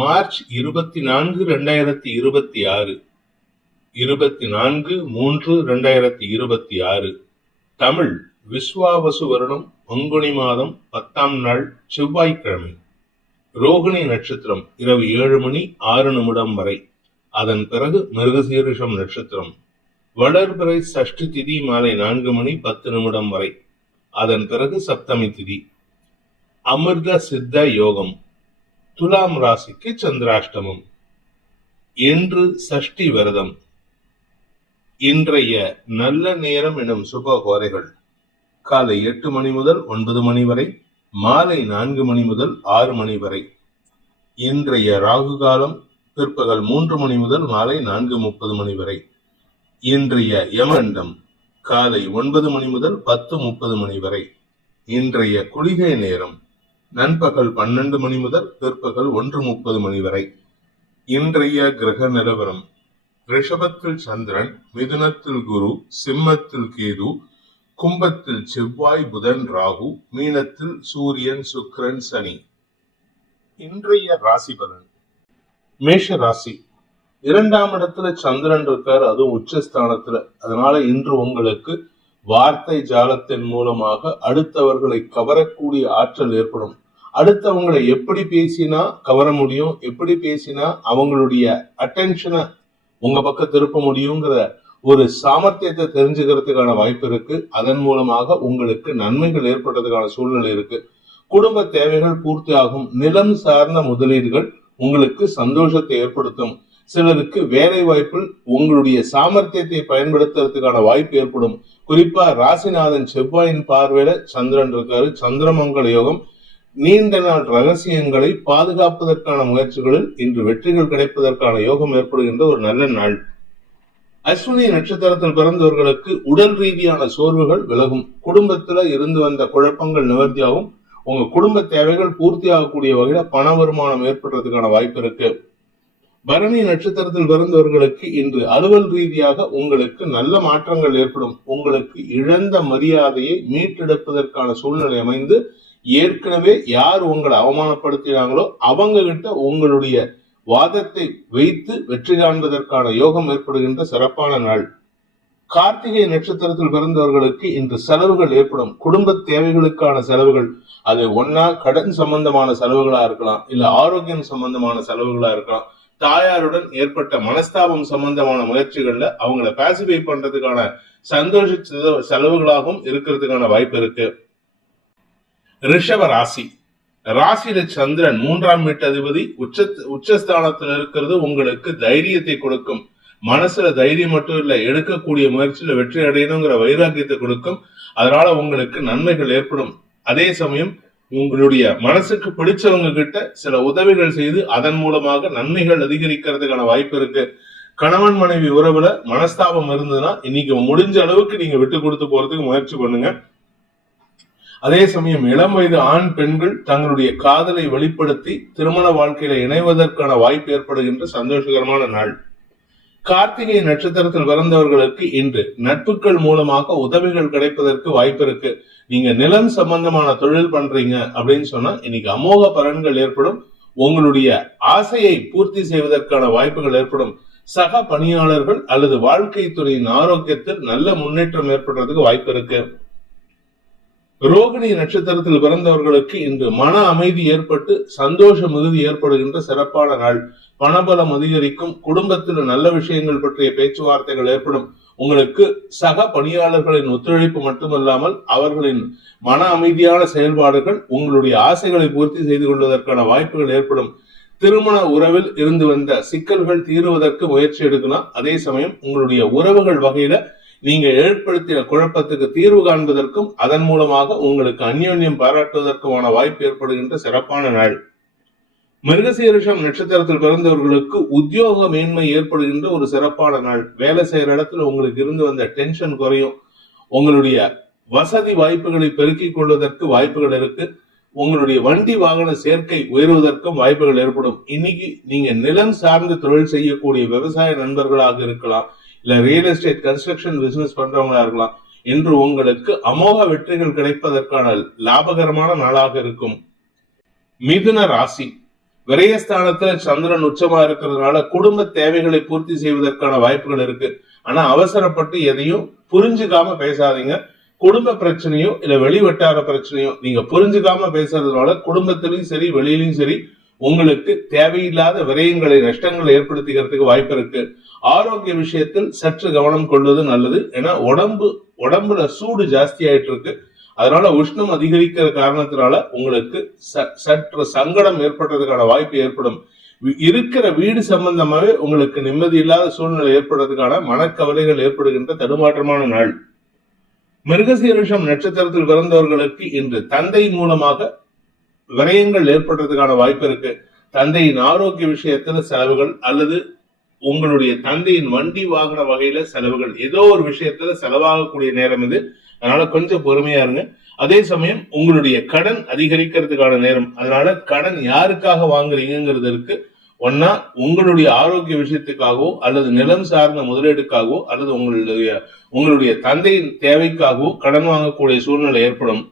March 24, 2026, 24/3/2026. Tamil Vishvavasu வருடம் பங்குனி மாதம் 10ஆம் நாள் செவ்வாய்க்கிழமை. ரோகிணி நட்சத்திரம் இரவு 7:06 வரை. அதன் பிறகு மிருகசீரிஷம் நட்சத்திரம். வளர்பிறை சஷ்டி திதி மாலை 4:10 வரை. அதன் பிறகு சப்தமி திதி. அமிர்த சித்த யோகம். துலாம் ராசிக்கு சந்திராஷ்டமம். இன்று சஷ்டி விரதம். இன்றைய நல்ல நேரம் எனும் சுபகோரைகள் காலை 8 மணி முதல் 9 மணி வரை, மாலை 4 மணி முதல் 6 மணி வரை. இன்றைய ராகு காலம் பிற்பகல் 3 மணி முதல் மாலை 4:30 மணி வரை. இன்றைய யமகண்டம் காலை 9 மணி முதல் 10:30 மணி வரை. இன்றைய குளிகை நேரம் நண்பகல் 12 மணி முதல் பிற்பகல் 1:30 மணி வரை. இன்றைய கிரக நிலவரம்: ரிஷபத்தில் சந்திரன், மிதுனத்தில் குரு, சிம்மத்தில் கேது, கும்பத்தில் செவ்வாய், புதன், ராகு, மீனத்தில் சூரியன், சுக்கிரன், சனி. இன்றைய ராசி பலன்: மேஷ ராசி. 2ஆம் இடத்துல சந்திரன் இருக்காரு, அதுவும் உச்சஸ்தானத்துல. அதனால இன்று உங்களுக்கு வார்த்தை ஜாலத்தின் மூலமாக அடுத்தவர்களை கவரக்கூடிய ஆற்றல் ஏற்படும். அடுத்தவங்களை எப்படி பேசினா கவர முடியும், எப்படி பேசினா அவங்களுடைய அட்டென்ஷனை உங்க பக்கம் திருப்ப முடியுங்கிற ஒரு சாமர்த்தியத்தை தெரிஞ்சுக்கிறதுக்கான வாய்ப்பு இருக்கு. அதன் மூலமாக உங்களுக்கு நன்மைகள் ஏற்படுறதுக்கான சூழ்நிலை இருக்கு. குடும்ப தேவைகள் பூர்த்தி ஆகும். நிலம் சார்ந்த முதலீடுகள் உங்களுக்கு சந்தோஷத்தை ஏற்படுத்தும். சிலருக்கு வேலை வாய்ப்பில் உங்களுடைய சாமர்த்தியத்தை பயன்படுத்துறதுக்கான வாய்ப்பு ஏற்படும். குறிப்பா ராசிநாதன் செவ்வாயின் பார்வையில சந்திரன் இருக்காரு. சந்திரமங்கல யோகம். நீண்ட நாள் ரகசியங்களை பாதுகாப்பதற்கான முயற்சிகளில் இன்று வெற்றிகள் கிடைப்பதற்கான யோகம் ஏற்படுகின்ற ஒரு நல்ல நாள். அஸ்வினி நட்சத்திரத்தில் பிறந்தவர்களுக்கு உடல் ரீதியான சோர்வுகள் விலகும். குடும்பத்துல இருந்து வந்த குழப்பங்கள் நிவர்த்தியாகும். உங்க குடும்ப தேவைகள் பூர்த்தி ஆகக்கூடிய வகையில பண வருமானம் ஏற்படுறதுக்கான வாய்ப்பு இருக்கு. பரணி நட்சத்திரத்தில் பிறந்தவர்களுக்கு இன்று அலுவல் ரீதியாக உங்களுக்கு நல்ல மாற்றங்கள் ஏற்படும். உங்களுக்கு இழந்த மரியாதையை மீட்டெடுப்பதற்கான சூழ்நிலை அமைந்து, ஏற்கனவே யார் உங்களை அவமானப்படுத்தினாங்களோ அவங்க கிட்ட உங்களுடைய வாதத்தை வைத்து வெற்றி காண்பதற்கான யோகம் ஏற்படுகின்ற சிறப்பான நாள். கார்த்திகை நட்சத்திரத்தில் பிறந்தவர்களுக்கு இன்று செலவுகள் ஏற்படும். குடும்ப தேவைகளுக்கான செலவுகள், அது ஒன்னா கடன் சம்பந்தமான செலவுகளா இருக்கலாம், இல்ல ஆரோக்கியம் சம்பந்தமான செலவுகளா இருக்கலாம். தாயாருடன் ஏற்பட்ட மனஸ்தாபம் சம்பந்தமான முயற்சிகள்ல அவங்கள பாசிஃபை பண்றதுக்கான சந்தோஷ செலவுகளாகவும் இருக்கிறதுக்கான வாய்ப்பு இருக்கு. ரிஷப ராசி. ராசியில சந்திரன் 3ஆம் வீட்டு அதிபதி உச்சஸ்தானத்தில் இருக்கிறது உங்களுக்கு தைரியத்தை கொடுக்கும். மனசுல தைரியம் மட்டும் இல்ல, எடுக்கக்கூடிய முயற்சியில வெற்றி அடையணுங்கிற வைராக்கியத்தை கொடுக்கும். அதனால உங்களுக்கு நன்மைகள் ஏற்படும். அதே சமயம் உங்களுடைய மனசுக்கு பிடிச்சவங்க கிட்ட சில உதவிகள் செய்து அதன் மூலமாக நன்மைகள் அதிகரிக்கிறதுக்கான வாய்ப்பு இருக்கு. கணவன் மனைவி உறவுல மனஸ்தாபம் இருந்ததுன்னா இன்னைக்கு முடிஞ்ச அளவுக்கு நீங்க விட்டு கொடுத்து போறதுக்கு முயற்சி பண்ணுங்க. அதே சமயம் இளம் வயது ஆண் பெண்கள் தங்களுடைய காதலை வெளிப்படுத்தி திருமண வாழ்க்கையில இணைவதற்கான வாய்ப்பு ஏற்படுகின்ற சந்தோஷகரமான நாள். கார்த்திகை நட்சத்திரத்தில் பிறந்தவர்களுக்கு இன்று நட்புகள் மூலமாக உதவிகள் கிடைப்பதற்கு வாய்ப்பு இருக்கு. நீங்க நிலம் சம்பந்தமான தொழில் பண்றீங்க அப்படின்னு சொன்னா இன்னைக்கு அமோக பலன்கள் ஏற்படும். உங்களுடைய ஆசையை பூர்த்தி செய்வதற்கான வாய்ப்புகள் ஏற்படும். சக பணியாளர்கள் அல்லது வாழ்க்கை துறையின் ஆரோக்கியத்தில் நல்ல முன்னேற்றம் ஏற்படுறதுக்கு வாய்ப்பு இருக்கு. ரோகிணி நட்சத்திரத்தில் பிறந்தவர்களுக்கு இன்று மன அமைதி ஏற்பட்டு சந்தோஷ மிகுதி ஏற்படுகின்ற சிறப்பான நாள். பணபலம் அதிகரிக்கும். குடும்பத்தில் நல்ல விஷயங்கள் பற்றிய பேச்சுவார்த்தைகள் ஏற்படும். உங்களுக்கு சக பணியாளர்களின் ஒத்துழைப்பு மட்டுமல்லாமல் அவர்களின் மன அமைதியான செயல்பாடுகள் உங்களுடைய ஆசைகளை பூர்த்தி செய்து கொள்வதற்கான வாய்ப்புகள் ஏற்படும். திருமண உறவில் இருந்து வந்த சிக்கல்கள் தீருவதற்கு முயற்சி எடுக்கலாம். அதே சமயம் உங்களுடைய உறவுகள் வகையில நீங்க ஏற்படுத்திய குழப்பத்துக்கு தீர்வு காண்பதற்கும் அதன் மூலமாக உங்களுக்கு அந்யோன்யம் பாராட்டுவதற்குமான வாய்ப்பு ஏற்படுகின்ற சிறப்பான நாள். மிருகசீரிஷம் நட்சத்திரத்தில் பிறந்தவர்களுக்கு உத்தியோக மேன்மை ஏற்படுகின்ற ஒரு சிறப்பான நாள். வேலை செய்யற இடத்துல உங்களுக்கு இருந்து வந்த டென்ஷன் குறையும். உங்களுடைய வசதி வாய்ப்புகளை பெருக்கிக் கொள்வதற்கு வாய்ப்புகள் இருக்கு. உங்களுடைய வண்டி வாகன சேர்க்கை உயர்வதற்கும் வாய்ப்புகள் ஏற்படும். இன்னைக்கு நீங்க நிலம் சார்ந்து தொழில் செய்யக்கூடிய விவசாய நண்பர்களாக இருக்கலாம், இல்ல ரியல் எஸ்டேட் கன்ஸ்ட்ரக்ஷன் பிசினஸ் பண்றவங்களா இருக்கலாம். இன்று உங்களுக்கு அமோக வெற்றிகள் கிடைப்பதற்கான லாபகரமான நாளாக இருக்கும். மிதுன ராசி. விரயஸ்தானத்துல சந்திரன் உச்சமா இருக்கிறதுனால குடும்ப தேவைகளை பூர்த்தி செய்வதற்கான வாய்ப்புகள் இருக்கு. ஆனா அவசரப்பட்டு எதையும் புரிஞ்சுக்காம பேசாதீங்க. குடும்ப பிரச்சனையோ இல்ல வெளிவட்டார பிரச்சனையோ நீங்க புரிஞ்சுக்காம பேசுறதுனால குடும்பத்திலையும் சரி வெளியிலும் சரி உங்களுக்கு தேவையில்லாத விரயங்களை நஷ்டங்களை ஏற்படுத்திக்கிறதுக்கு வாய்ப்பு இருக்கு. ஆரோக்கிய விஷயத்தில் சற்று கவனம் கொள்வது நல்லது. ஏன்னா உடம்புல சூடு ஜாஸ்தி ஆயிட்டு இருக்கு. அதனால உஷ்ணம் அதிகரிக்கிற காரணத்தினால உங்களுக்கு சற்று சங்கடம் ஏற்படுறதுக்கான வாய்ப்பு ஏற்படும். இருக்கிற வீடு சம்பந்தமாவே உங்களுக்கு நிம்மதி இல்லாத சூழ்நிலை ஏற்படுறதுக்கான மனக்கவலைகள் ஏற்படுகின்ற தடுமாற்றமான நாள். மிருகசீரிஷம் நட்சத்திரத்தில் பிறந்தவர்களுக்கு இன்று தந்தை மூலமாக விரயங்கள் ஏற்படுறதுக்கான வாய்ப்பு இருக்கு. தந்தையின் ஆரோக்கிய விஷயத்துல செலவுகள் அல்லது உங்களுடைய தந்தையின் வண்டி வாகன வகையில செலவுகள், ஏதோ ஒரு விஷயத்துல செலவாகக்கூடிய நேரம் இது. அதனால கொஞ்சம் பொறுமையா இருங்க. அதே சமயம் உங்களுடைய கடன் அதிகரிக்கிறதுக்கான நேரம். அதனால கடன் யாருக்காக வாங்குறீங்கிறது இருக்கு. ஒன்னா உங்களுடைய ஆரோக்கிய விஷயத்துக்காகவோ அல்லது நிலம் சார்ந்த முதலீடுக்காகவோ அல்லது உங்களுடைய தந்தையின் தேவைக்காகவோ கடன் வாங்கக்கூடிய சூழ்நிலை ஏற்படும்.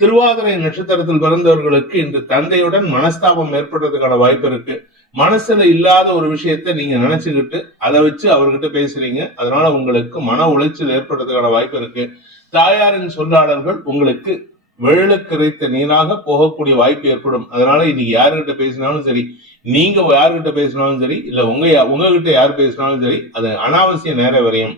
திருவாதிரை நட்சத்திரத்தில் பிறந்தவர்களுக்கு இன்று தந்தையுடன் மனஸ்தாபம் ஏற்படுறதுக்கான வாய்ப்பு இருக்கு. மனசுல இல்லாத ஒரு விஷயத்த நீங்க நினைச்சுக்கிட்டு அதை வச்சு அவர்கிட்ட பேசுறீங்க. அதனால உங்களுக்கு மன உளைச்சல் ஏற்படுறதுக்கான வாய்ப்பு இருக்கு. தாயாரின் சொல்லாடல்கள் உங்களுக்கு வெள்ளக்கரைத்த நீராக போகக்கூடிய வாய்ப்பு ஏற்படும். அதனால இன்னைக்கு யாருகிட்ட பேசினாலும் சரி, நீங்க யாருகிட்ட பேசினாலும் சரி, இல்ல உங்ககிட்ட யார் பேசினாலும் சரி, அது அனாவசிய நேர விரயம்.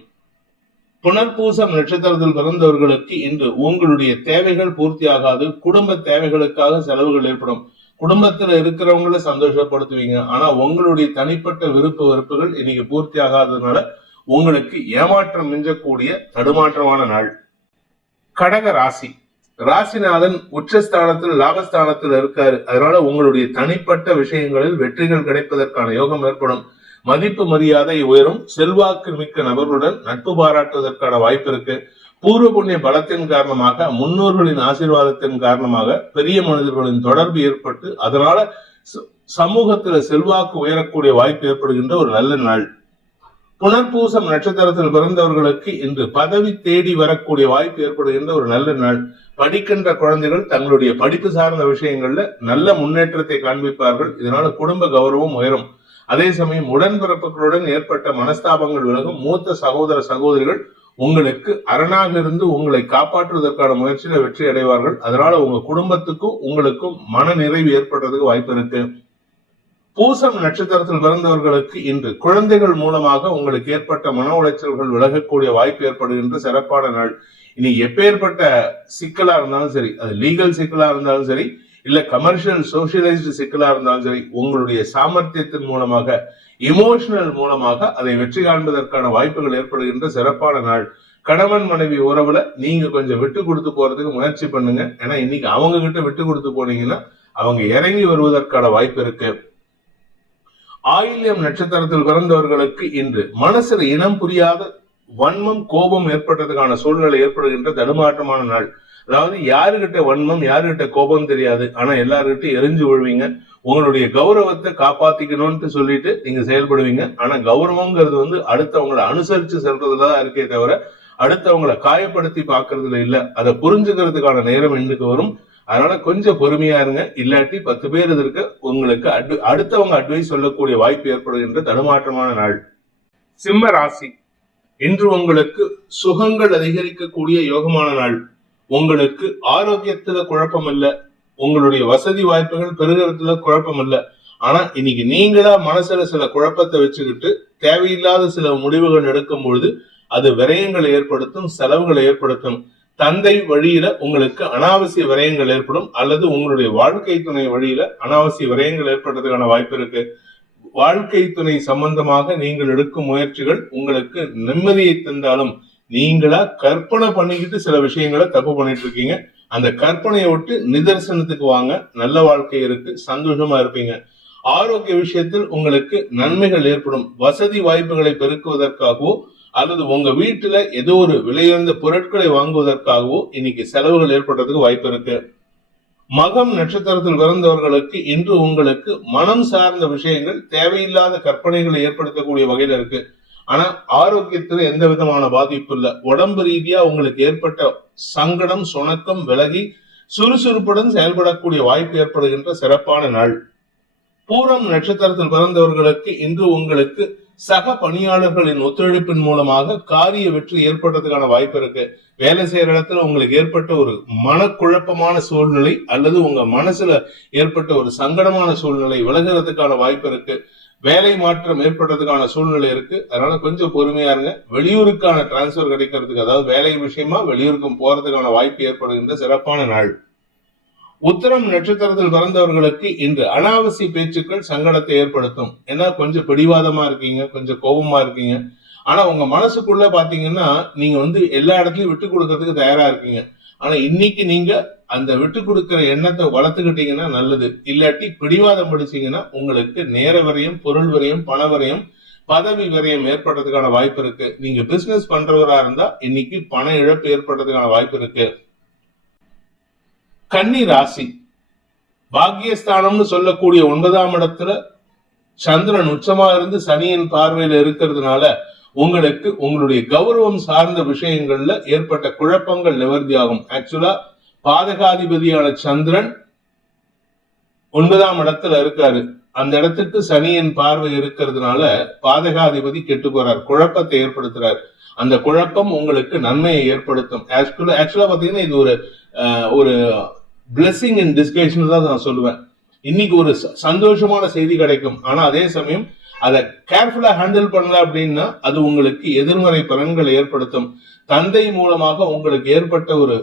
புனர்பூசம் நட்சத்திரத்தில் பிறந்தவர்களுக்கு இன்று உங்களுடைய தேவைகள் பூர்த்தி ஆகாது. குடும்ப தேவைகளுக்காக செலவுகள் ஏற்படும். குடும்பத்துல இருக்கிறவங்களை சந்தோஷப்படுத்துவீங்க. ஆனா உங்களுடைய தனிப்பட்ட விருப்பு வெறுப்புகள் இன்னைக்கு பூர்த்தி ஆகாததுனால உங்களுக்கு ஏமாற்றம் மிஞ்சக்கூடிய தடுமாற்றமான நாள். கடக ராசி. ராசிநாதன் உச்சஸ்தானத்தில் லாபஸ்தானத்தில் இருக்காரு. அதனால உங்களுடைய தனிப்பட்ட விஷயங்களில் வெற்றிகள் கிடைப்பதற்கான யோகம் ஏற்படும். மதிப்பு மரியாதை உயரும். செல்வாக்கு மிக்க நபர்களுடன் நட்பு பாராட்டுவதற்கான வாய்ப்பு இருக்கு. பூர்வ புண்ணிய பலத்தின் காரணமாக, முன்னோர்களின் ஆசீர்வாதத்தின் காரணமாக பெரிய மனிதர்களின் தொடர்பு ஏற்பட்டு அதனால சமூகத்துல செல்வாக்கு உயரக்கூடிய வாய்ப்பு ஏற்படுகின்ற ஒரு நல்ல நாள். புனர்பூசம் நட்சத்திரத்தில் பிறந்தவர்களுக்கு இன்று பதவி தேடி வரக்கூடிய வாய்ப்பு ஏற்படுகின்ற ஒரு நல்ல நாள். படிக்கின்ற குழந்தைகள் தங்களுடைய படிப்பு சார்ந்த விஷயங்கள்ல நல்ல முன்னேற்றத்தை காண்பிப்பார்கள். இதனால குடும்ப கௌரவம் உயரும். அதே சமயம் உடன்பிறப்புகளுடன் ஏற்பட்ட மனஸ்தாபங்கள் விலகும். மூத்த சகோதர சகோதரிகள் உங்களுக்கு அரணாக இருந்து உங்களை காப்பாற்றுவதற்கான முயற்சியில வெற்றி அடைவார்கள். அதனால உங்க குடும்பத்துக்கும் உங்களுக்கும் மன நிறைவு ஏற்படுறதுக்கு வாய்ப்பு இருக்கு. பூசம் நட்சத்திரத்தில் பிறந்தவர்களுக்கு இன்று குழந்தைகள் மூலமாக உங்களுக்கு ஏற்பட்ட மன உளைச்சல்கள் விலகக்கூடிய வாய்ப்பு ஏற்படுகின்ற சிறப்பான நாள். இனி எப்பேற்பட்ட சிக்கலா இருந்தாலும் சரி, அது லீகல் சிக்கலா இருந்தாலும் சரி, இல்ல கமர்ஷியல் சோசியலைஸ்டு சிக்கலா இருந்தாலும் சரி, உங்களுடைய சாமர்த்தியத்தின் மூலமாக, இமோஷனல் மூலமாக அதை வெற்றி காண்பதற்கான வாய்ப்புகள் ஏற்படுகின்ற சிறப்பான நாள். கணவன் மனைவி உறவுல நீங்க கொஞ்சம் விட்டு கொடுத்து போறதுக்கு முயற்சி பண்ணுங்க. ஏன்னா இன்னைக்கு அவங்க கிட்ட விட்டு கொடுத்து போனீங்கன்னா அவங்க இறங்கி வருவதற்கான வாய்ப்பு இருக்கு. ஆயில்யம் நட்சத்திரத்தில் பிறந்தவர்களுக்கு இன்று மனசுல இனம் புரியாத வன்மம் கோபம் ஏற்பட்டதுக்கான சூழ்நிலை ஏற்படுகின்ற தடுமாற்றமான நாள். அதாவது யாருகிட்ட வன்மம் யாருகிட்ட கோபம் தெரியாது, ஆனா எல்லாருக்கிட்ட எரிஞ்சு விழுவீங்க. உங்களுடைய கௌரவத்தை காப்பாத்திக்கணும்னு சொல்லிட்டு நீங்க செயல்படுவீங்க. ஆனா கௌரவங்கிறது அடுத்தவங்களை அனுசரிச்சு செல்றதுலதான் இருக்கே தவிர அடுத்தவங்களை காயப்படுத்தி பாக்குறதுல இல்ல. அதை புரிஞ்சுக்கிறதுக்கான நேரம் இன்னைக்கு வரும். அதனால கொஞ்சம் பொறுமையா இருங்க. இல்லாட்டி 10 பேர் இருக்க உங்களுக்கு அடுத்தவங்க அட்வைஸ் சொல்லக்கூடிய வாய்ப்பு ஏற்படுகின்ற தடுமாற்றமான நாள். சிம்ம ராசி. இன்று உங்களுக்கு சுகங்கள் அதிகரிக்கக்கூடிய யோகமான நாள். உங்களுக்கு ஆரோக்கியத்துல குழப்பம் இல்ல, உங்களுடைய வசதி வாய்ப்புகள் பெருகிறதுல குழப்பம் இல்ல. ஆனா இன்னைக்கு நீங்களா மனசுல சில குழப்பத்தை வச்சுக்கிட்டு தேவையில்லாத சில முடிவுகள் எடுக்கும் பொழுது அது விரயங்களை ஏற்படுத்தும், செலவுகளை ஏற்படுத்தும். தந்தை வழியில உங்களுக்கு அனாவசிய விரயங்கள் ஏற்படும், அல்லது உங்களுடைய வாழ்க்கை துணை வழியில அனாவசிய விரயங்கள் ஏற்படுறதுக்கான வாய்ப்பு இருக்கு. வாழ்க்கை துணை சம்பந்தமாக நீங்கள் எடுக்கும் முயற்சிகள் உங்களுக்கு நிம்மதியை தந்தாலும் நீங்களா கற்பனை பண்ணிக்கிட்டு சில விஷயங்களை தப்பு பண்ணிட்டு இருக்கீங்க. அந்த கற்பனையை விட்டு நிதர்சனத்துக்கு வாங்க. நல்ல வாழ்க்கை இருக்கு, சந்தோஷமா இருப்பீங்க. ஆரோக்கிய விஷயத்தில் உங்களுக்கு நன்மைகள் ஏற்படும். வசதி வாய்ப்புகளை பெருக்குவதற்காகவோ அல்லது உங்க வீட்டுல ஏதோ ஒரு விலையுயர்ந்த பொருட்களை வாங்குவதற்காகவோ இன்னைக்கு செலவுகள் ஏற்படுறதுக்கு வாய்ப்பு இருக்கு. மகம் நட்சத்திரத்தில் பிறந்தவர்களுக்கு இன்று உங்களுக்கு மனம் சார்ந்த விஷயங்கள் தேவையில்லாத கற்பனைகளை ஏற்படுத்தக்கூடிய வகையில இருக்கு. ஆனா ஆரோக்கியத்துல எந்த விதமான பாதிப்பு இல்ல. உடம்பு ரீதியா உங்களுக்கு ஏற்பட்ட சங்கடம் சுணக்கம் விலகி சுறுசுறுப்புடன் செயல்படக்கூடிய வாய்ப்பு ஏற்படுகின்ற சிறப்பான நாள். பூரம் நட்சத்திரத்தில் பிறந்தவர்களுக்கு இன்று உங்களுக்கு சக பணியாளர்களின் ஒத்துழைப்பின் மூலமாக காரிய வெற்றி ஏற்படுறதுக்கான வாய்ப்பு இருக்கு. வேலை செய்யற இடத்துல உங்களுக்கு ஏற்பட்ட ஒரு மனக்குழப்பமான சூழ்நிலை அல்லது உங்க மனசுல ஏற்பட்ட ஒரு சங்கடமான சூழ்நிலை விலகிறதுக்கான வாய்ப்பு இருக்கு. வேலை மாற்றம் ஏற்படுறதுக்கான சூழ்நிலை இருக்கு. அதனால கொஞ்சம் பொறுமையா இருங்க. வெளியூருக்கான டிரான்ஸ்பர் கிடைக்கிறதுக்கு, அதாவது வேலை விஷயமா வெளியூருக்கும் போறதுக்கான வாய்ப்பு ஏற்படுகின்ற சிறப்பான நாள். உத்திரம் நட்சத்திரத்தில் பிறந்தவர்களுக்கு இன்று அனாவசிய பேச்சுக்கள் சங்கடத்தை ஏற்படுத்தும். ஏன்னா கொஞ்சம் பிடிவாதமா இருக்கீங்க, கொஞ்சம் கோபமா இருக்கீங்க. ஆனா உங்க மனசுக்குள்ள பாத்தீங்கன்னா நீங்க எல்லா இடத்துலயும் விட்டு கொடுக்கறதுக்கு தயாரா இருக்கீங்க. ஆனா இன்னைக்கு நீங்க அந்த விட்டு கொடுக்கிற எண்ணத்தை வளர்த்துக்கிட்டீங்கன்னா நல்லது. இல்லாட்டி பிடிவாதம் படிச்சீங்கன்னா உங்களுக்கு நேர வரையும், பொருள் வரையும், பண வரையும், பதவி விரயம் ஏற்படுறதுக்கான வாய்ப்பு இருக்கு. நீங்க பிசினஸ் பண்றவரா இருந்தா இன்னைக்கு பண இழப்பு ஏற்படுறதுக்கான வாய்ப்பு இருக்கு. கன்னி ராசி, பாக்கியஸ்தானம்னு சொல்லக்கூடிய 9ஆம் இடத்துல சந்திரன் உச்சமா இருந்து சனியின் பார்வையில இருக்கிறதுனால உங்களுக்கு உங்களுடைய கௌரவம் சார்ந்த விஷயங்கள்ல ஏற்பட்ட குழப்பங்கள் நிவர்த்தியாகும். ஆக்சுவலா பாதகாதிபதியான சந்திரன் 9ஆம் இடத்துல இருக்காரு. அந்த இடத்துக்கு சனியின் பார்வை இருக்கிறதுனால பாதகாதிபதி கெட்டு போறார், குழப்பத்தை ஏற்படுத்துறார். அந்த குழப்பம் உங்களுக்கு நன்மையை ஏற்படுத்தும். ஆக்சுவலா பாத்தீங்கன்னா இது ஒரு பிளெஸிங் இன் டிஸ்கைஸ்னு தான் நான் சொல்லுவேன். இன்னைக்கு ஒரு சந்தோஷமான செய்தி கிடைக்கும். ஆனா அதே சமயம் அதை கேர்ஃபுல்லா ஹேண்டில் பண்ணல அப்படின்னா அது உங்களுக்கு எதிர்மறை பலன்களை ஏற்படுத்தும். தந்தை மூலமாக உங்களுக்கு ஏற்பட்ட ஒரு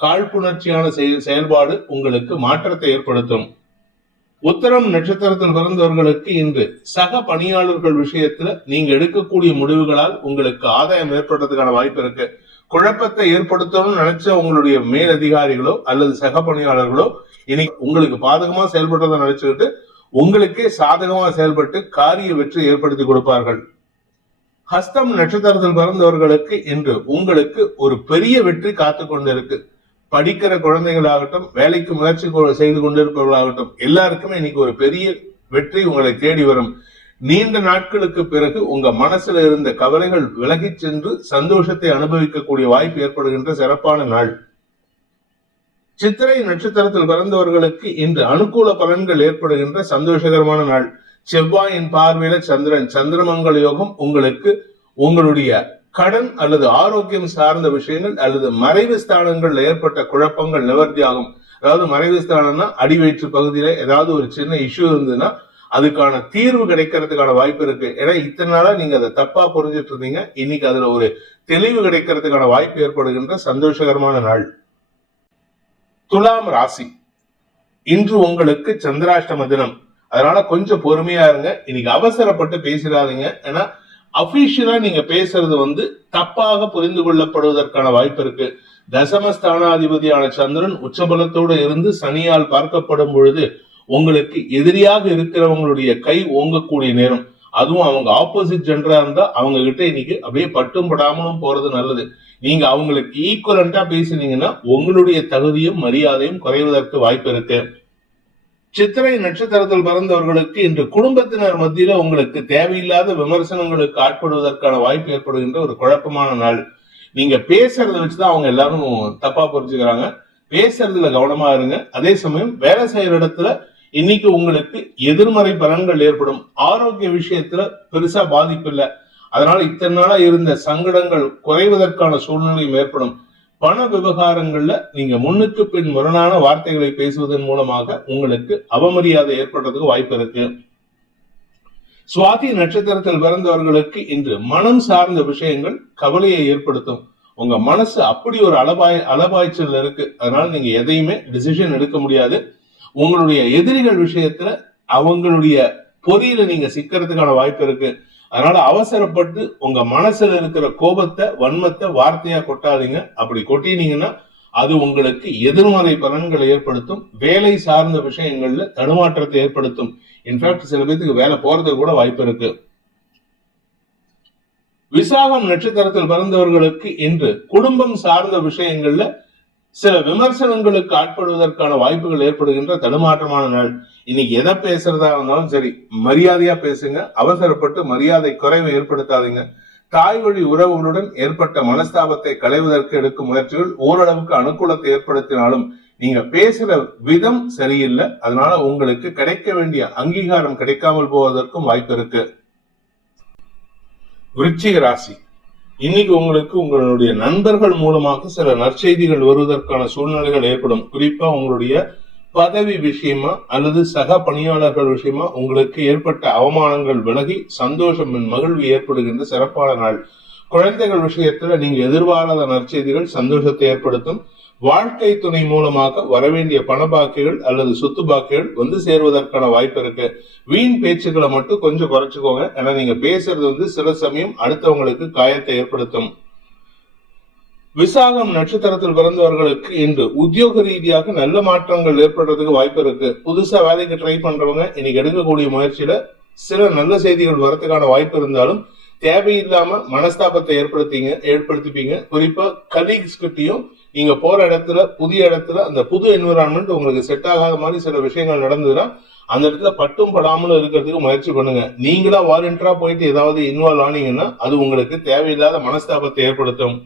காழ்ப்புணர்ச்சியான செயல்பாடு உங்களுக்கு மாற்றத்தை ஏற்படுத்தும். உத்தரம் நட்சத்திரத்தில் பிறந்தவர்களுக்கு இன்று சக பணியாளர்கள் விஷயத்துல நீங்க எடுக்கக்கூடிய முடிவுகளால் உங்களுக்கு ஆதாயம் ஏற்படுறதுக்கான வாய்ப்பு இருக்கு. குழப்பத்தை ஏற்படுத்தணும்னு நினைச்ச உங்களுடைய மேலதிகாரிகளோ அல்லது சக பணியாளர்களோ இன்னைக்கு உங்களுக்கு பாதகமா செயல்படுறத நினைச்சுக்கிட்டு உங்களுக்கே சாதகமா செயல்பட்டு காரிய வெற்றி ஏற்படுத்தி கொடுப்பார்கள். ஹஸ்தம் நட்சத்திரத்தில் பிறந்தவர்களுக்கு இன்று உங்களுக்கு ஒரு பெரிய வெற்றி காத்து கொண்டிருக்கு. படிக்கிற குழந்தைகளாகட்டும், வேலைக்கு முயற்சி செய்து கொண்டிருப்பவர்களாகட்டும், எல்லாருக்குமே இன்னைக்கு ஒரு பெரிய வெற்றி உங்களை தேடி வரும். நீண்ட நாட்களுக்கு பிறகு உங்க மனசுல இருந்த கவலைகள் விலகி சென்று சந்தோஷத்தை அனுபவிக்கக்கூடிய வாய்ப்பு ஏற்படுகின்ற சிறப்பான நாள். சித்திரை நட்சத்திரத்தில் பிறந்தவர்களுக்கு இன்று அனுகூல பலன்கள் ஏற்படுகின்ற சந்தோஷகரமான நாள். செவ்வாயின் பார்வையில சந்திரமங்கல யோகம் உங்களுக்கு உங்களுடைய கடன் அல்லது ஆரோக்கியம் சார்ந்த விஷயங்கள் அல்லது மறைவு ஸ்தானங்கள்ல ஏற்பட்ட குழப்பங்கள் நிவர்த்தி ஆகும். அதாவது மறைவு ஸ்தானம்னா அடிவயிற்று பகுதியில ஏதாவது ஒரு சின்ன இஷ்யூ இருந்ததுன்னா அதுக்கான தீர்வு கிடைக்கிறதுக்கான வாய்ப்பு இருக்கு. ஏன்னா இத்தனை நாளா நீங்க அதை தப்பா புரிஞ்சிட்டு இருந்தீங்க. இன்னைக்கு அதுல ஒரு தெளிவு கிடைக்கிறதுக்கான வாய்ப்பு ஏற்படுகின்ற சந்தோஷகரமான நாள். துலாம் ராசி, இன்று உங்களுக்கு சந்திராஷ்டம தினம். அதனால கொஞ்சம் பொறுமையா இருங்க. இன்னைக்கு அவசரப்பட்டு பேசிடாதீங்க. ஏன்னா அபிஷியலா நீங்க பேசுறது தப்பாக புரிந்து கொள்ளப்படுவதற்கான வாய்ப்பு இருக்கு. தசமஸ்தானாதிபதியான சந்திரன் உச்சபலத்தோடு இருந்து சனியால் பார்க்கப்படும் பொழுது உங்களுக்கு எதிரியாக இருக்கிறவங்களுடைய கை ஓங்கக்கூடிய நேரம். அதுவும் அவங்க ஆப்போசிட் ஜெண்டரா இருந்தா அவங்க கிட்ட இன்னைக்கு அப்படியே பட்டும் படாமலும் போறது நல்லது. நீங்க அவங்களுக்கு ஈக்குவலண்டா பேசினீங்கன்னா உங்களுடைய தகுதியும் மரியாதையும் குறைவதற்கு வாய்ப்பு இருக்கு. சித்திரை நட்சத்திரத்தில் பிறந்தவர்களுக்கு இன்று குடும்பத்தினர் மத்தியில உங்களுக்கு தேவையில்லாத விமர்சனங்களுக்கு ஆட்படுவதற்கான வாய்ப்பு ஏற்படுகின்ற ஒரு குழப்பமான நாள். நீங்க பேசுறத வச்சுதான் அவங்க எல்லாரும் தப்பா புரிஞ்சுக்கிறாங்க. பேசுறதுல கவனமா இருங்க. அதே சமயம் வேலை செய்யற இடத்துல இன்னைக்கு உங்களுக்கு எதிர்மறை பலன்கள் ஏற்படும். ஆரோக்கிய விஷயத்துல பெருசா பாதிப்பு இல்லை. அதனால இத்தனை நாளா இருந்த சங்கடங்கள் குறைவதற்கான சூழ்நிலையும் ஏற்படும். பண விவகாரங்கள்ல நீங்க முன்னுக்கு பின் முரணான வார்த்தைகளை பேசுவதன் மூலமாக உங்களுக்கு அவமரியாதை ஏற்படுறதுக்கு வாய்ப்பு இருக்கு. சுவாதி நட்சத்திரத்தில் பிறந்தவர்களுக்கு இன்று மனம் சார்ந்த விஷயங்கள் கவலையை ஏற்படுத்தும். உங்க மனசு அப்படி ஒரு அலபாய்ச்சல் இருக்கு. அதனால நீங்க எதையுமே டிசிஷன் எடுக்க முடியாது. உங்களுடைய எதிரிகள் விஷயத்துல அவங்களுடைய பொறியில நீங்க சிக்கிறதுக்கான வாய்ப்பு இருக்கு. அதனால அவசரப்பட்டு உங்க மனசுல இருக்கிற கோபத்தை, வன்மத்தை வார்த்தையா கொட்டாதீங்க. அப்படி கொட்டினீங்கன்னா அது உங்களுக்கு எதிர்மறை பலன்களை ஏற்படுத்தும். வேலை சார்ந்த விஷயங்கள்ல தடுமாற்றத்தை ஏற்படுத்தும். இன்ஃபேக்ட் சில பேருக்கு வேலை போறதுக்கு கூட வாய்ப்பு இருக்கு. விசாகம் நட்சத்திரத்தில் பிறந்தவர்களுக்கு இன்று குடும்பம் சார்ந்த விஷயங்கள்ல சில விமர்சனங்களுக்கு ஆட்படுவதற்கான வாய்ப்புகள் ஏற்படுகின்ற தடுமாற்றமான நாள். இன்னைக்கு எதை பேசுறதா இருந்தாலும் சரி, மரியாதையா பேசுங்க. அவசரப்பட்டு மரியாதை குறைவை ஏற்படுத்தாதீங்க. தாய் வழி உறவுகளுடன் ஏற்பட்ட மனஸ்தாபத்தை களைவதற்கு எடுக்கும் முயற்சிகள் ஓரளவுக்கு அனுகூலத்தை ஏற்படுத்தினாலும் நீங்க பேசுற விதம் சரியில்லை. அதனால உங்களுக்கு கிடைக்க வேண்டிய அங்கீகாரம் கிடைக்காமல் போவதற்கும் வாய்ப்பு இருக்கு. விருச்சிக ராசி, இன்னைக்கு உங்களுக்கு உங்களுடைய நண்பர்கள் மூலமாக சில நற்செய்திகள் வருவதற்கான சூழ்நிலைகள் ஏற்படும். குறிப்பா உங்களுடைய பதவி விஷயமா அல்லது சக பணியாளர்கள் விஷயமா உங்களுக்கு ஏற்பட்ட அவமானங்கள் விலகி சந்தோஷம் மகிழ்வு ஏற்படுகின்ற சிறப்பான நாள். குழந்தைகள் விஷயத்துல நீங்க எதிர்பாராத நற்செய்திகள் சந்தோஷத்தை ஏற்படுத்தும். வாழ்க்கை துணை மூலமாக வரவேண்டிய பண பாக்கிகள் அல்லது சொத்து பாக்கிகள் வந்து சேருவதற்கான வாய்ப்பு இருக்கு. வீண் பேச்சுக்களை மட்டும் கொஞ்சம் குறைச்சுக்கோங்க. ஏன்னா நீங்க பேசுறது சில சமயம் அடுத்தவங்களுக்கு காயத்தை ஏற்படுத்தும். விசாகம் நட்சத்திரத்தில் பிறந்தவர்களுக்கு இன்று உத்தியோக ரீதியாக நல்ல மாற்றங்கள் ஏற்படுறதுக்கு வாய்ப்பு இருக்கு. புதுசா வேலைக்கு ட்ரை பண்றவங்க இன்னைக்கு எடுக்கக்கூடிய முயற்சியில சில நல்ல செய்திகள் வரதுக்கான வாய்ப்பு இருந்தாலும் தேவையில்லாம மனஸ்தாபத்தை ஏற்படுத்திப்பீங்க. குறிப்பா கலீக்ஸ் கிட்டையும் நீங்க போற இடத்துல புதிய இடத்துல அந்த புது என்விரான்மெண்ட் உங்களுக்கு செட் ஆகாத மாதிரி சில விஷயங்கள் நடந்ததுன்னா அந்த இடத்துல பட்டும் படாமலும் இருக்கிறதுக்கு முயற்சி பண்ணுங்க. நீங்களா வாலண்டியரா போயிட்டு ஏதாவது இன்வால்வ் ஆனீங்கன்னா அது உங்களுக்கு தேவையில்லாத மனஸ்தாபத்தை ஏற்படுத்தும்.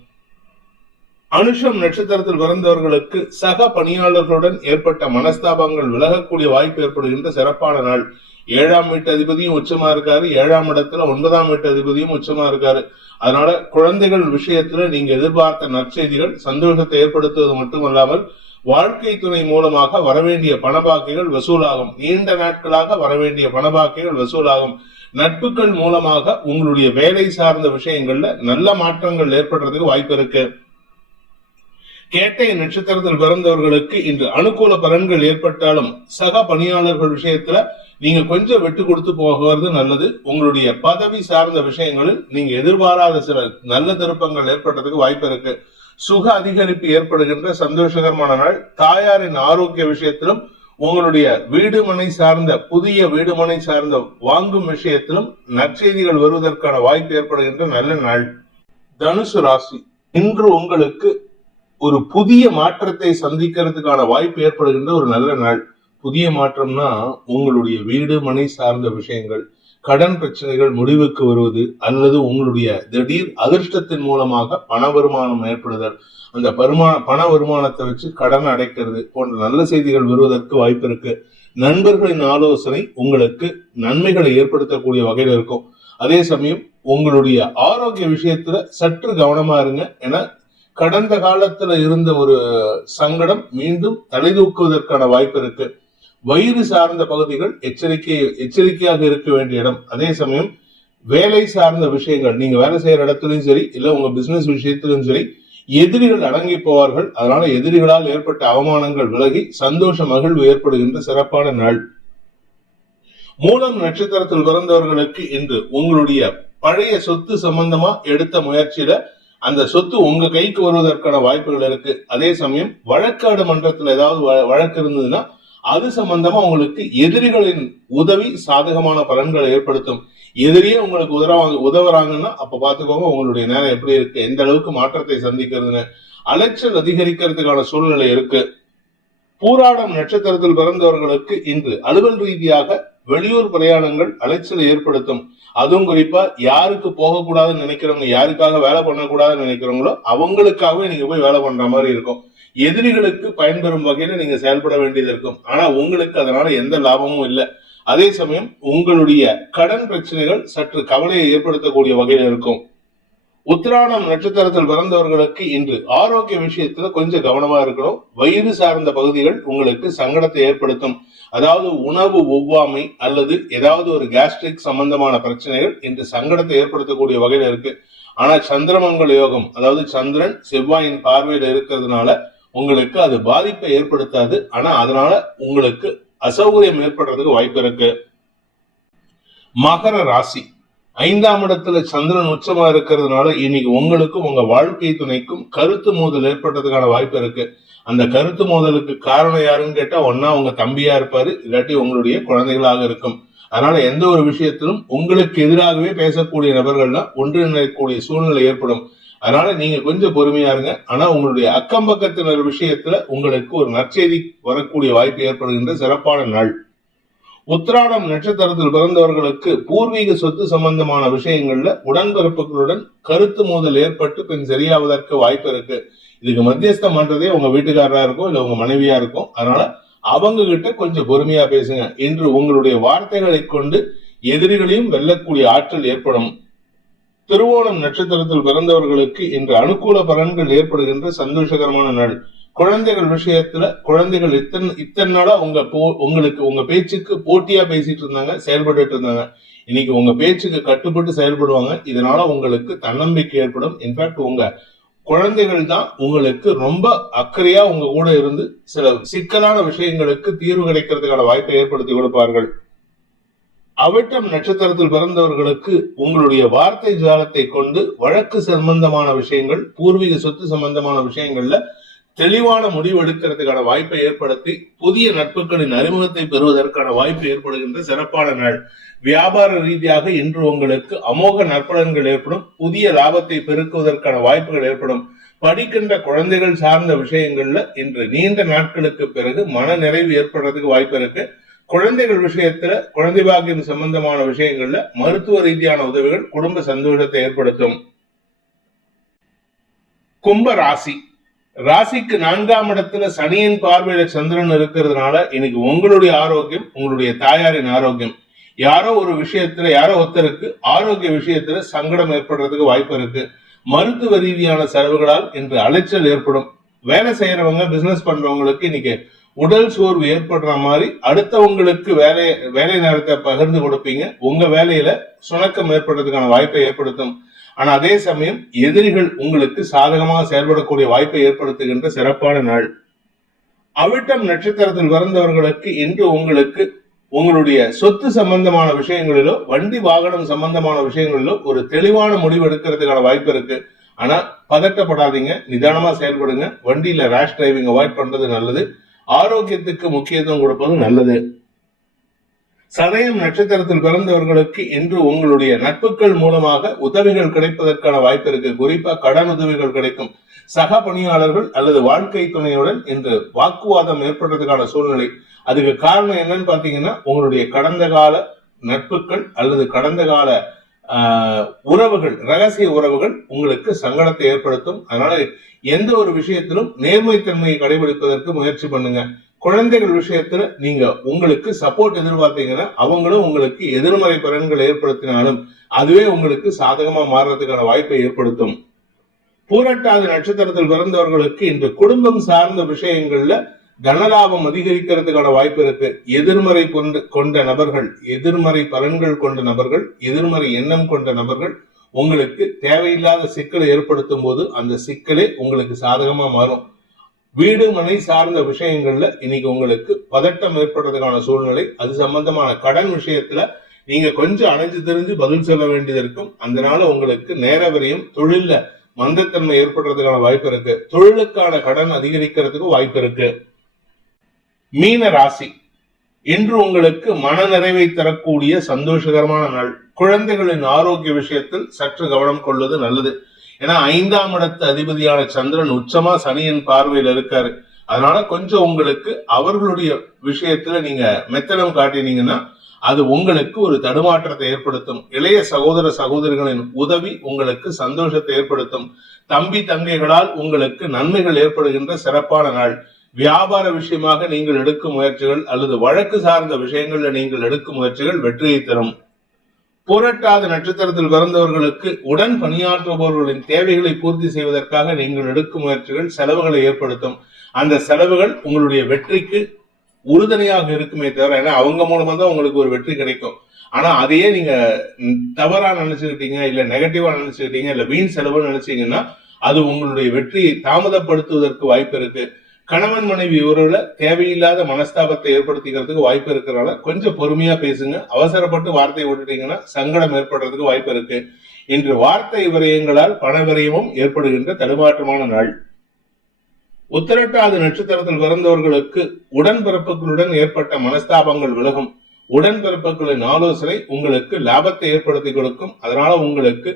அனுஷம் நட்சத்திரத்தில் பிறந்தவர்களுக்கு சக பணியாளர்களுடன் ஏற்பட்ட மனஸ்தாபங்கள் விலகக்கூடிய வாய்ப்பு ஏற்படுகின்ற சிறப்பான நாள். 7ஆம் வீட்டு அதிபதியும் உச்சமா இருக்காரு. 7ஆம் இடத்துல 9ஆம் வீட்டு அதிபதியும் உச்சமா இருக்காரு. அதனால குழந்தைகள் விஷயத்துல நீங்க எதிர்பார்த்த நற்செய்திகள் சந்தோஷத்தை ஏற்படுத்துவது மட்டுமல்லாமல் வாழ்க்கை துணை மூலமாக வரவேண்டிய பணபாக்கிகள் வசூலாகும். நீண்ட நாட்களாக வரவேண்டிய பணபாக்கிகள் வசூலாகும். நட்புகள் மூலமாக உங்களுடைய வேலை சார்ந்த விஷயங்கள்ல நல்ல மாற்றங்கள் ஏற்படுறதுக்கு வாய்ப்பு இருக்கு. கேட்டை நட்சத்திரத்தில் பிறந்தவர்களுக்கு இன்று அனுகூல பலன்கள் ஏற்பட்டாலும் சக பணியாளர்கள் விஷயத்துல நீங்க கொஞ்சம் விட்டு கொடுத்து போகிறது நல்லது. உங்களுடைய பதவி சார்ந்த விஷயங்களில் நீங்க எதிர்பாராத சில நல்ல திருப்பங்கள் ஏற்படுறதுக்கு வாய்ப்பு இருக்கு. சுக அதிகரிப்பு ஏற்படுகின்ற சந்தோஷகரமான நாள். தாயாரின் ஆரோக்கிய விஷயத்திலும் உங்களுடைய வீடுமனை சார்ந்த புதிய வீடுமனை சார்ந்த வாங்கும் விஷயத்திலும் நற்செய்திகள் வருவதற்கான வாய்ப்பு ஏற்படுகின்ற நல்ல நாள். தனுசு ராசி, இன்று உங்களுக்கு ஒரு புதிய மாற்றத்தை சந்திக்கிறதுக்கான வாய்ப்பு ஏற்படுகின்ற ஒரு நல்ல நாள். புதிய மாற்றம்னா உங்களுடைய வீடு மனை சார்ந்த விஷயங்கள், கடன் பிரச்சனைகள் முடிவுக்கு வருவது அல்லது உங்களுடைய திடீர் அதிர்ஷ்டத்தின் மூலமாக பண வருமானம் ஏற்படுதல், அந்த பண வருமானத்தை வச்சு கடன் அடைக்கிறது போன்ற நல்ல செய்திகள் வருவதற்கு வாய்ப்பு இருக்கு. நண்பர்களின் ஆலோசனை உங்களுக்கு நன்மைகளை ஏற்படுத்தக்கூடிய வகையில் இருக்கும். அதே சமயம் உங்களுடைய ஆரோக்கிய விஷயத்துல சற்று கவனமா இருங்க. ஏன்னா கடந்த காலத்துல இருந்த ஒரு சங்கடம் மீண்டும் தலைதூக்குவதற்கான வாய்ப்பு இருக்கு. வயிறு சார்ந்த பகுதிகள் எச்சரிக்கையாக இருக்க வேண்டிய இடம். அதே சமயம் வேலை சார்ந்த விஷயங்கள், நீங்க வேலை செய்யற இடத்துலயும் சரி இல்ல உங்க பிசினஸ் விஷயத்திலும் சரி எதிரிகள் அடங்கி போவார்கள். அதனால எதிரிகளால் ஏற்பட்ட அவமானங்கள் விலகி சந்தோஷ மகிழ்வு ஏற்படுகின்ற சிறப்பான நாள். மூலம் நட்சத்திரத்தில் பிறந்தவர்களுக்கு இன்று உங்களுடைய பழைய சொத்து சம்பந்தமா எடுத்த முயற்சியில அந்த சொத்து உங்க கைக்கு வருவதற்கான வாய்ப்புகள் இருக்கு. அதே சமயம் வழக்காடு மன்றத்துல ஏதாவது வழக்கு இருந்ததுன்னா அது சம்பந்தமா உங்களுக்கு எதிரிகளின் உதவி சாதகமான பலன்களை ஏற்படுத்தும். எதிரியே உங்களுக்கு உதவுறாங்கன்னா அப்ப பாத்துக்கோங்க உங்களுடைய நேரம் எப்படி இருக்கு, எந்த அளவுக்கு மாற்றத்தை சந்திக்கிறதுன்னு. அலைச்சல் அதிகரிக்கிறதுக்கான சூழ்நிலை இருக்கு. பூராடம் நட்சத்திரத்தில் பிறந்தவர்களுக்கு இன்று அலுவல் ரீதியாக வெளியூர் பிரயாணங்கள் அலைச்சலை ஏற்படுத்தும். அதுவும் குறிப்பா யாருக்கு போகக்கூடாதுன்னு நினைக்கிறவங்க, யாருக்காக வேலை பண்ணக்கூடாதுன்னு நினைக்கிறவங்களோ அவங்களுக்காகவே நீங்க போய் வேலை பண்ற மாதிரி இருக்கும். எதிரிகளுக்கு பயன்பெறும் வகையில நீங்க செயல்பட வேண்டியது இருக்கும். ஆனா உங்களுக்கு அதனால எந்த லாபமும் இல்லை. அதே சமயம் உங்களுடைய கடன் பிரச்சனைகள் சற்று கவலையை ஏற்படுத்தக்கூடிய வகையில இருக்கும். உத்திராடம் நட்சத்திரத்தில் பிறந்தவர்களுக்கு இன்று ஆரோக்கிய விஷயத்துல கொஞ்சம் கவனமா இருக்கணும். வயிறு சார்ந்த பகுதிகள் உங்களுக்கு சங்கடத்தை ஏற்படுத்தும். அதாவது உணவு ஒவ்வாமை அல்லது ஏதாவது ஒரு கேஸ்ட்ரிக் சம்பந்தமான பிரச்சனைகள் இன்று சங்கடத்தை ஏற்படுத்தக்கூடிய வகையில இருக்கு. ஆனா சந்திரமங்கல யோகம், அதாவது சந்திரன் செவ்வாயின் பார்வையில இருக்கிறதுனால உங்களுக்கு அது பாதிப்பை ஏற்படுத்தாது. ஆனா அதனால உங்களுக்கு அசௌகரியம் ஏற்படுறதுக்கு வாய்ப்பு இருக்கு. மகர ராசி, 5ஆம் இடத்துல சந்திரன் உச்சமா இருக்கிறதுனால இன்னைக்கு உங்களுக்கும் உங்க வாழ்க்கை துணைக்கும் கருத்து மோதல் ஏற்பட்டதுக்கான வாய்ப்பு இருக்கு. அந்த கருத்து மோதலுக்கு காரணம் யாருன்னு கேட்டா ஒன்னா உங்க தம்பியா இருப்பாரு, இல்லாட்டி உங்களுடைய குழந்தைகளாக இருக்கும். அதனால எந்த ஒரு விஷயத்திலும் உங்களுக்கு எதிராகவே பேசக்கூடிய நபர்கள்லாம் ஒன்றிணைக்கக்கூடிய சூழ்நிலை ஏற்படும். அதனால நீங்க கொஞ்சம் பொறுமையா இருங்க. ஆனா உங்களுடைய அக்கம் பக்கத்தினர் விஷயத்துல உங்களுக்கு ஒரு நற்செய்தி வரக்கூடிய வாய்ப்பு ஏற்படுகின்ற சிறப்பான நாள். உத்திராடம் நட்சத்திரத்தில் பிறந்தவர்களுக்கு பூர்வீக சொத்து சம்பந்தமான விஷயங்கள்ல உடன்பிறப்புகளுடன் கருத்து மோதல் ஏற்பட்டு பின் சரியாவதற்கு வாய்ப்பு இருக்கு. இதுக்கு மத்தியஸ்தம் பண்றதே உங்க வீட்டுக்காரரா இருக்கும், இல்ல உங்க மனைவியா இருக்கும். அதனால அவங்க கிட்ட கொஞ்சம் பொறுமையா பேசுங்க. இன்று உங்களுடைய வார்த்தைகளை கொண்டு எதிரிகளையும் வெல்லக்கூடிய ஆற்றல் ஏற்படும். திருவோணம் நட்சத்திரத்தில் பிறந்தவர்களுக்கு இன்று அனுகூல பலன்கள் ஏற்படுகின்ற சந்தோஷகரமான நாள். குழந்தைகள் விஷயத்துல குழந்தைகள் இத்தனை நாளா உங்களுக்கு உங்க பேச்சுக்கு போட்டியா பேசிட்டு இருந்தாங்க, செயல்பட்டு இருந்தாங்க. இன்னைக்கு உங்க பேச்சுக்கு கட்டுப்பட்டு செயல்படுவாங்க. இதனால உங்களுக்கு தன்னம்பிக்கை ஏற்படும். இன்ஃபேக்ட் உங்க குழந்தைகள் தான் உங்களுக்கு ரொம்ப அக்கறையா உங்க கூட இருந்து சில சிக்கலான விஷயங்களுக்கு தீர்வு கிடைக்கிறதுக்கான வாய்ப்பை ஏற்படுத்தி கொடுப்பார்கள். அவிட்டம் நட்சத்திரத்தில் பிறந்தவர்களுக்கு உங்களுடைய வார்த்தை ஜாலத்தை கொண்டு வழக்கு சம்பந்தமான விஷயங்கள், பூர்வீக சொத்து சம்பந்தமான விஷயங்கள்ல தெளிவான முடிவு எடுக்கிறதுக்கான வாய்ப்பை ஏற்படுத்தி புதிய நட்புகளின் அறிமுகத்தை பெறுவதற்கான வாய்ப்பு ஏற்படுகின்ற சிறப்பான நாள். வியாபார ரீதியாக இன்று உங்களுக்கு அமோக நற்பலன்கள் ஏற்படும். புதிய லாபத்தை பெருக்குவதற்கான வாய்ப்புகள் ஏற்படும். படிக்கின்ற குழந்தைகள் சார்ந்த விஷயங்கள்ல இன்று நீண்ட நாட்களுக்கு பிறகு மன நிறைவு ஏற்படுறதுக்கு வாய்ப்பு இருக்கு. குழந்தைகள் விஷயத்துல குழந்தை பாக்கியம் சம்பந்தமான விஷயங்கள்ல மருத்துவ ரீதியான உதவிகள் குடும்ப சந்தோஷத்தை ஏற்படுத்தும். கும்ப ராசிக்கு 4ஆம் இடத்துல சனியின் பார்வையில சந்திரன் இருக்கிறதுனால இன்னைக்கு உங்களுடைய ஆரோக்கியம், உங்களுடைய தாயாரின் ஆரோக்கியம், யாரோ ஒரு விஷயத்துல யாரோ ஒருத்தருக்கு ஆரோக்கிய விஷயத்துல சங்கடம் ஏற்படுறதுக்கு வாய்ப்பு இருக்கு. மருத்துவ ரீதியான செலவுகளால் இன்று அலைச்சல் ஏற்படும். வேலை செய்யறவங்க, பிசினஸ் பண்றவங்களுக்கு இன்னைக்கு உடல் சோர்வு ஏற்படுற மாதிரி அடுத்தவங்களுக்கு வேலை நேரத்தை பகிர்ந்து கொடுப்பீங்க. உங்க வேலையில சுணக்கம் ஏற்படுறதுக்கான வாய்ப்பை ஏற்படுத்தும். ஆனா அதே சமயம் எதிரிகள் உங்களுக்கு சாதகமாக செயல்படக்கூடிய வாய்ப்பை ஏற்படுத்துகின்ற சிறப்பான நாள். அவிட்டம் நட்சத்திரத்தில் பிறந்தவர்களுக்கு இன்று உங்களுக்கு உங்களுடைய சொத்து சம்பந்தமான விஷயங்களிலோ வண்டி வாகனம் சம்பந்தமான விஷயங்களிலோ ஒரு தெளிவான முடிவு எடுக்கிறதுக்கான வாய்ப்பு இருக்கு. ஆனா பதட்டப்படாதீங்க, நிதானமா செயல்படுங்க. வண்டியில ரேஷ் டிரைவிங் அவாய்ட் பண்றது நல்லது. ஆரோக்கியத்துக்கு முக்கியத்துவம் கொடுப்பது நல்லது. சதயம் நட்சத்திரத்தில் பிறந்தவர்களுக்கு இன்று உங்களுடைய நட்புகள் மூலமாக உதவிகள் கிடைப்பதற்கான வாய்ப்பு இருக்கு. குறிப்பா கடன் உதவிகள் கிடைக்கும். சக பணியாளர்கள் அல்லது வாழ்க்கை துணையுடன் இன்று வாக்குவாதம் ஏற்படுறதுக்கான சூழ்நிலை. அதுக்கு காரணம் என்னன்னு பாத்தீங்கன்னா உங்களுடைய கடந்த கால நட்புகள் அல்லது கடந்த கால உறவுகள், ரகசிய உறவுகள் உங்களுக்கு சங்கடத்தை ஏற்படுத்தும். அதனால எந்த ஒரு விஷயத்திலும் நேர்மைத்தன்மையை கடைபிடிப்பதற்கு முயற்சி பண்ணுங்க. குழந்தைகள் விஷயத்துல நீங்க உங்களுக்கு சப்போர்ட் எதிர்பார்த்தீங்கன்னா அவங்களும் உங்களுக்கு எதிர்மறை பலன்கள் ஏற்படுத்தினாலும் அதுவே உங்களுக்கு சாதகமா மாறுறதுக்கான வாய்ப்பை ஏற்படுத்தும். பூரட்டாதி நட்சத்திரத்தில் பிறந்தவர்களுக்கு இந்த குடும்பம் சார்ந்த விஷயங்கள்ல தனலாபம் அதிகரிக்கிறதுக்கான வாய்ப்பு இருக்கு. எதிர்மறை கொண்ட நபர்கள், எதிர்மறை பலன்கள் கொண்ட நபர்கள், எதிர்மறை எண்ணம் கொண்ட நபர்கள் உங்களுக்கு தேவையில்லாத சிக்கலை ஏற்படுத்தும் போது அந்த சிக்கலே உங்களுக்கு சாதகமா மாறும். வீடு மனை சார்ந்த விஷயங்கள்ல இன்னைக்கு உங்களுக்கு பதட்டம் ஏற்படுறதுக்கான சூழ்நிலை. அது சம்பந்தமான கடன் விஷயத்துல நீங்க கொஞ்சம் அணைஞ்சு தெரிஞ்சு பதில் சொல்ல வேண்டியது இருக்கும். அதனால உங்களுக்கு நேர விரயம், தொழில்ல மந்தத்தன்மை ஏற்படுறதுக்கான வாய்ப்பு இருக்கு. தொழிலுக்கான கடன் அதிகரிக்கிறதுக்கு வாய்ப்பு இருக்கு. மீன ராசி இன்று உங்களுக்கு மன நிறைவை தரக்கூடிய சந்தோஷகரமான நாள். குழந்தைகளின் ஆரோக்கிய விஷயத்தில் சற்று கவனம் கொள்வது நல்லது. ஏன்னா 5ஆம் இடத்து அதிபதியான சந்திரன் உச்சமா சனியின் பார்வையில் இருக்காரு. அதனால கொஞ்சம் உங்களுக்கு அவர்களுடைய விஷயத்துல நீங்க மெத்தனம் காட்டினீங்கன்னா அது உங்களுக்கு ஒரு தடுமாற்றத்தை ஏற்படுத்தும். இளைய சகோதர சகோதரிகளின் உதவி உங்களுக்கு சந்தோஷத்தை ஏற்படுத்தும். தம்பி தங்கைகளால் உங்களுக்கு நன்மைகள் ஏற்படுகின்ற சிறப்பான நாள். வியாபார விஷயமாக நீங்கள் எடுக்கும் முயற்சிகள் அல்லது வழக்கு சார்ந்த விஷயங்கள்ல நீங்கள் எடுக்கும் முயற்சிகள் வெற்றியை தரும். புரட்டாதி நட்சத்திரத்தில் பிறந்தவர்களுக்கு உடன் பணியாற்றுபவர்களின் தேவைகளை பூர்த்தி செய்வதற்காக நீங்கள் எடுக்கும் முயற்சிகள் செலவுகளை ஏற்படுத்தும். அந்த செலவுகள் உங்களுடைய வெற்றிக்கு உறுதுணையாக இருக்குமே தவிர, ஏன்னா அவங்க மூலமா தான் உங்களுக்கு ஒரு வெற்றி கிடைக்கும். ஆனா அதையே நீங்க தவறா நினைச்சுக்கிட்டீங்க, இல்ல நெகட்டிவா நினைச்சுக்கிட்டீங்க, இல்ல வீண் செலவு நினைச்சீங்கன்னா அது உங்களுடைய வெற்றியை தாமதப்படுத்துவதற்கு வாய்ப்பு இருக்கு. கணவன் மனைவி உறவுல தேவையில்லாத மனஸ்தாபத்தை ஏற்படுத்திக்கிறதுக்கு வாய்ப்பு இருக்கிறனால கொஞ்சம் பொறுமையா பேசுங்க. அவசரப்பட்டு வார்த்தையை விட்டுட்டீங்கன்னா சங்கடம் ஏற்படுறதுக்கு வாய்ப்பு இருக்கு. இன்று வார்த்தை விரயங்களால் பண விரயமும் ஏற்படுகின்ற தடுமாற்றமான நாள். உத்திரட்டாதி நட்சத்திரத்தில் பிறந்தவர்களுக்கு உடன்பிறப்புகளுடன் ஏற்பட்ட மனஸ்தாபங்கள் விலகும். உடன்பிறப்புகளின் ஆலோசனை உங்களுக்கு லாபத்தை ஏற்படுத்தி கொடுக்கும். அதனால உங்களுக்கு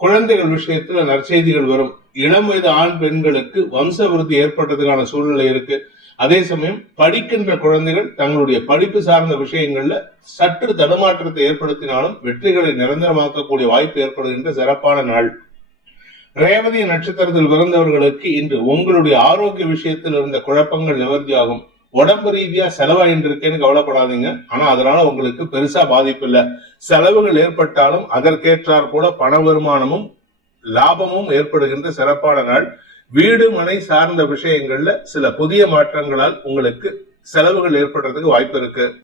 குழந்தைகள் விஷயத்துல நற்செய்திகள் வரும். இளம் வயது ஆண் பெண்களுக்கு வம்ச விருத்தி ஏற்பட்டதுக்கான சூழ்நிலை இருக்கு. அதே சமயம் படிக்கின்ற குழந்தைகள் தங்களுடைய படிப்பு சார்ந்த விஷயங்கள்ல சற்று தடுமாற்றத்தை ஏற்படுத்தினாலும் வெற்றிகளை நிரந்தரமாக்கக்கூடிய வாய்ப்பு ஏற்படுகின்ற சிறப்பான நாள். ரேவதி நட்சத்திரத்தில் பிறந்தவர்களுக்கு இன்று உங்களுடைய ஆரோக்கிய விஷயத்தில் இருந்த குழப்பங்கள் நிவர்த்தியாகும். உடம்பு ரீதியா செலவாயின்னு இருக்கேன்னு கவலைப்படாதீங்க. ஆனா அதனால உங்களுக்கு பெருசா பாதிப்பு இல்லை. செலவுகள் ஏற்பட்டாலும் அதற்கேற்றார் கூட பண வருமானமும் லாபமும் ஏற்படுகின்ற சிறப்பான நாள். வீடு மனை சார்ந்த விஷயங்கள்ல சில புதிய மாற்றங்களால் உங்களுக்கு செலவுகள் ஏற்படுறதுக்கு வாய்ப்பு இருக்கு.